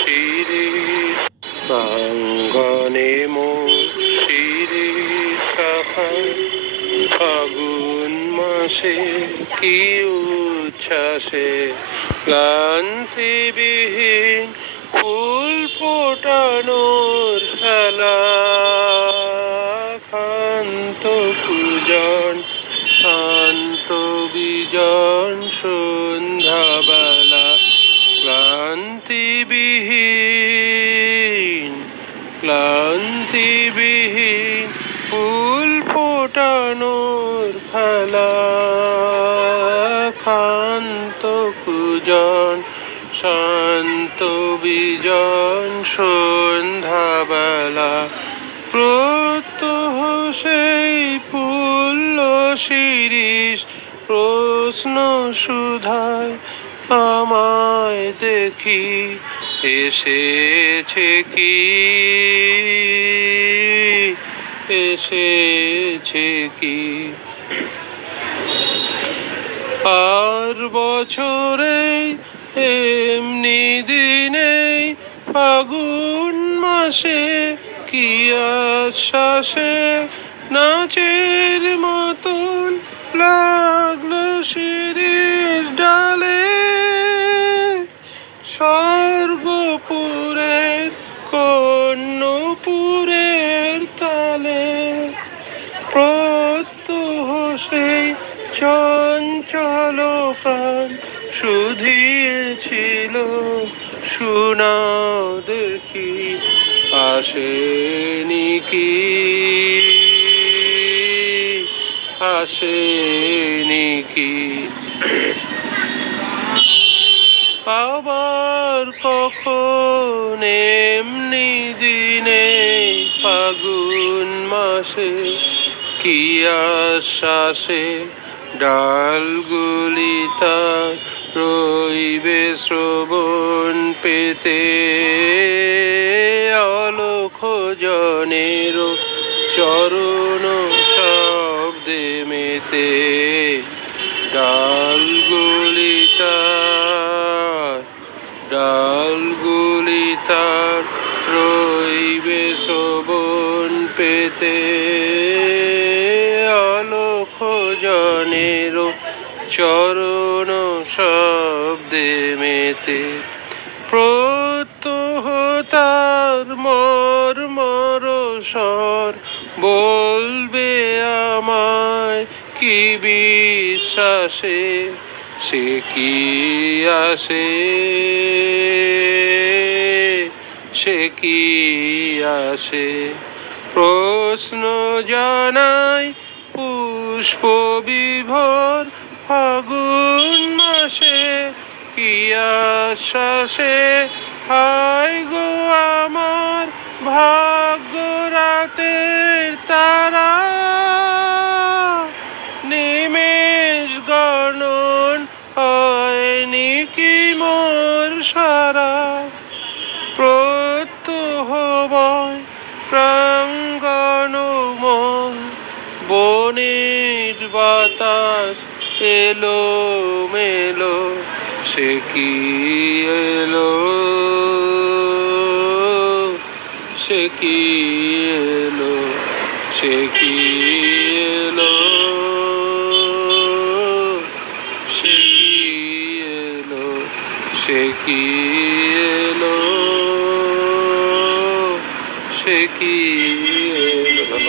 শিরিষ প্রাঙ্গণে শিরিষ শাখায় ফাগুন মাসে কি উচ্ছ্বাসে ক্লান্তিবিহীন ফুল ফোটানোর খেলা, ক্ষান্ত পূজন শান্ত বিজন সন্ধ্যাবেলা, ক্লান্তিবিহীন ফুল ফোটানোর খেলা, ক্ষান্ত পূজন শান্ত বিজন সন্ধ্যাবেলা, প্রত্যহ সেই পুল্ল শিরিষ প্রশ্ন সুধায় আমায় দেখি এসেছে কি, এসেছে কি। আর বছরে এমনি দিনে ফাগুন মাসে কি আশ্বাসে নাচের মতন লাগলো শিরিষ ডালে, স্বর্গপুরের কর্ণপুরের তালে, প্রত্যহ সেই চঞ্চল প্রাণ শুধিয়েছিল শোনাও দেখি আসেনি কি, আসেনি কি। আবার কখন এমনি দিনে ফাগুন মাসে কি আশ্বাসে ডালগুলি তার রইবে শ্রবণ পেতে, অলখ জনের চরণ শব্দে মেতে, ডালগুলি তার রইবে শ্রবণ পেতে, অলখ জনের চরণ শব্দে মেতে, প্রত্যহ তার মর্মর স্বর বলবে আমায় কি বিশ্বাসে সে কি আসে, সে কি আসে। প্রশ্ন জানাই পুষ্প বিভোর ফাগুন মাসে কি আশ্বাসে, হায় গো আমার ভাগ্য রাতের তারা, নিমেষ গণন হয়নি কি মোর সারা, প্রত্যহ প্রাঙ্গণ বনের বাতাস এলো মেলো, সে কি এলো, সে কি এলো, সে কি এলো, সে কি এলো, সে কি এলো, সে কি এলো।